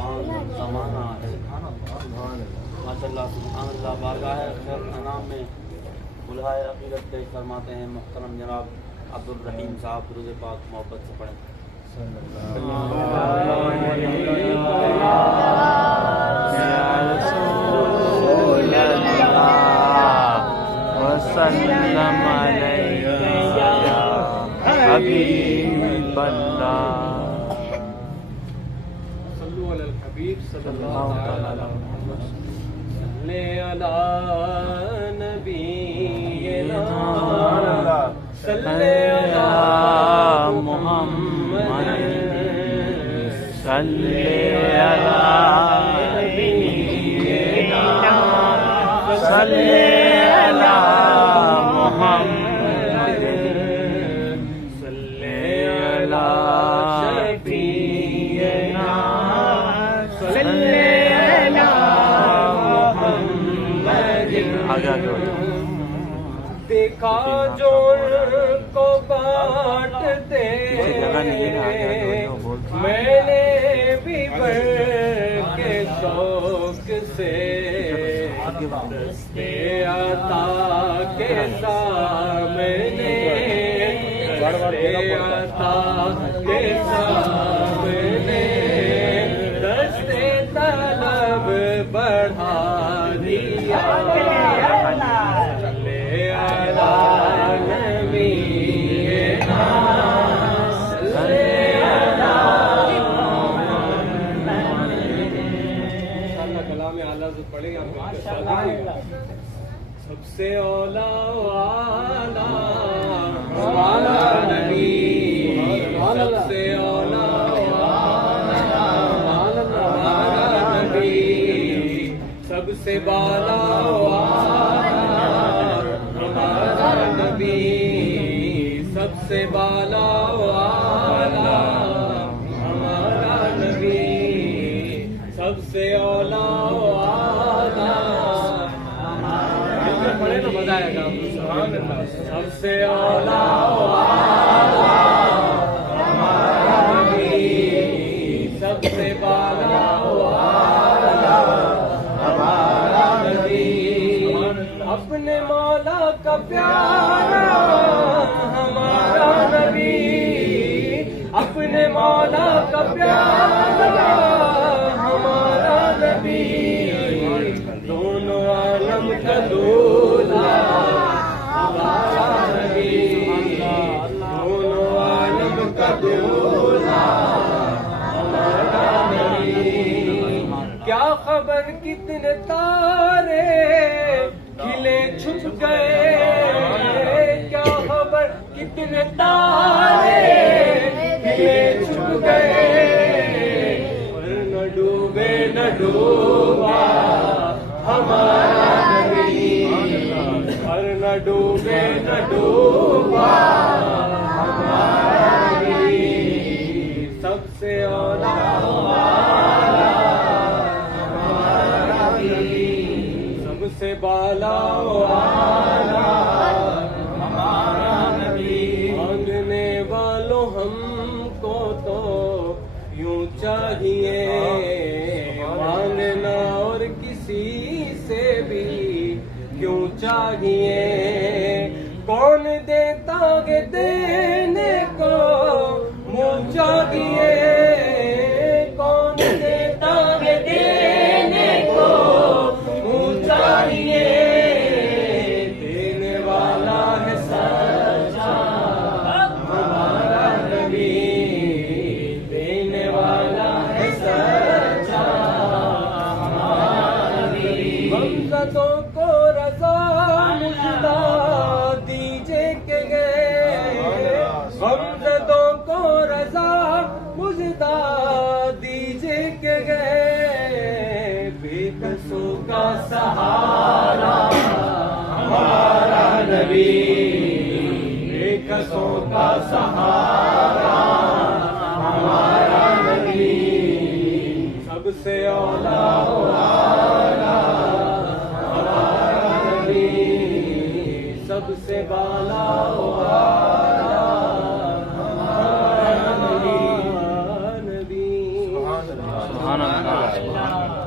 زمانہ ماشاء اللہ سبحان اللہ بارگاہ خیر انام میں بلائے عقیدت پیش فرماتے ہیں محترم جناب عبدالرحیم صاحب درود پاک محبت سے پڑھیں. وسلم علیک یا حبیب اللہ. صلو علی الحبیب صلی اللہ علیہ وسلم. صلی علی نبینا صلی علی محمد صلی علی نبینا صلی علی محمد صلی علی شفیعنا صلی علی محمد. دیکھا جو ان کو بانٹتے میں نے بھی بڑھ کے شوق سے دستے عطا کے سامنے دستے عطا کے سامنے دستے طلب بڑھا دیا. سب سے اولا والا ہمارا نبی سب سے اولا والا ہمارا نبی سب سے بالا والا ہمارا نبی سب سے بالا والا ہمارا نبی سب سے اولا پڑھے نا مزہ آئے گا. سب سے اولا والا ہمارا نبی سب سے بالا والا ہمارا نبی اپنے مولا کا پیارا ہمارا نبی اپنے مولا کا پیارا ہمارا نبی دونوں عالم کا دولہا ہمارا نبی دونوں عالم کا دولہا ہمارا نبی. کیا خبر کتنے تارے کھلے چھپ گئے کیا خبر کتنے تارے کھلے چھپ گئے نہ ڈوبے نہ ڈوبا ہمارا نبی ہر نہ ڈوبے نہ ڈوبا ہمارا نبی سب سے اولا والا ہمارا نبی سب سے بالا والا ہمارا نبی. مانگنے والوں ہم کو تو یوں چاہیے مانگنا اور کسی سے بھی کیوں چاہیے. کون دیتا ہے دینے کو منہ چاہیے کون دیتا ہے دینے کو منہ چاہیے. دینے والا ہے سچا ہمارا نبی دینے والا ہے سچا ہمارا نبی. غمزدوں کو رضا مجدہ دیجے کہ گئے غمزدوں کو رضا مجدہ دیجے کہ گئے. بے کسوں کا سہارا ہمارا نبی بے کسوں کا سہارا ہمارا نبی سب سے اولا والا ہمارا نبی سب سے بالا والا ہمارا نبی. سبحان اللہ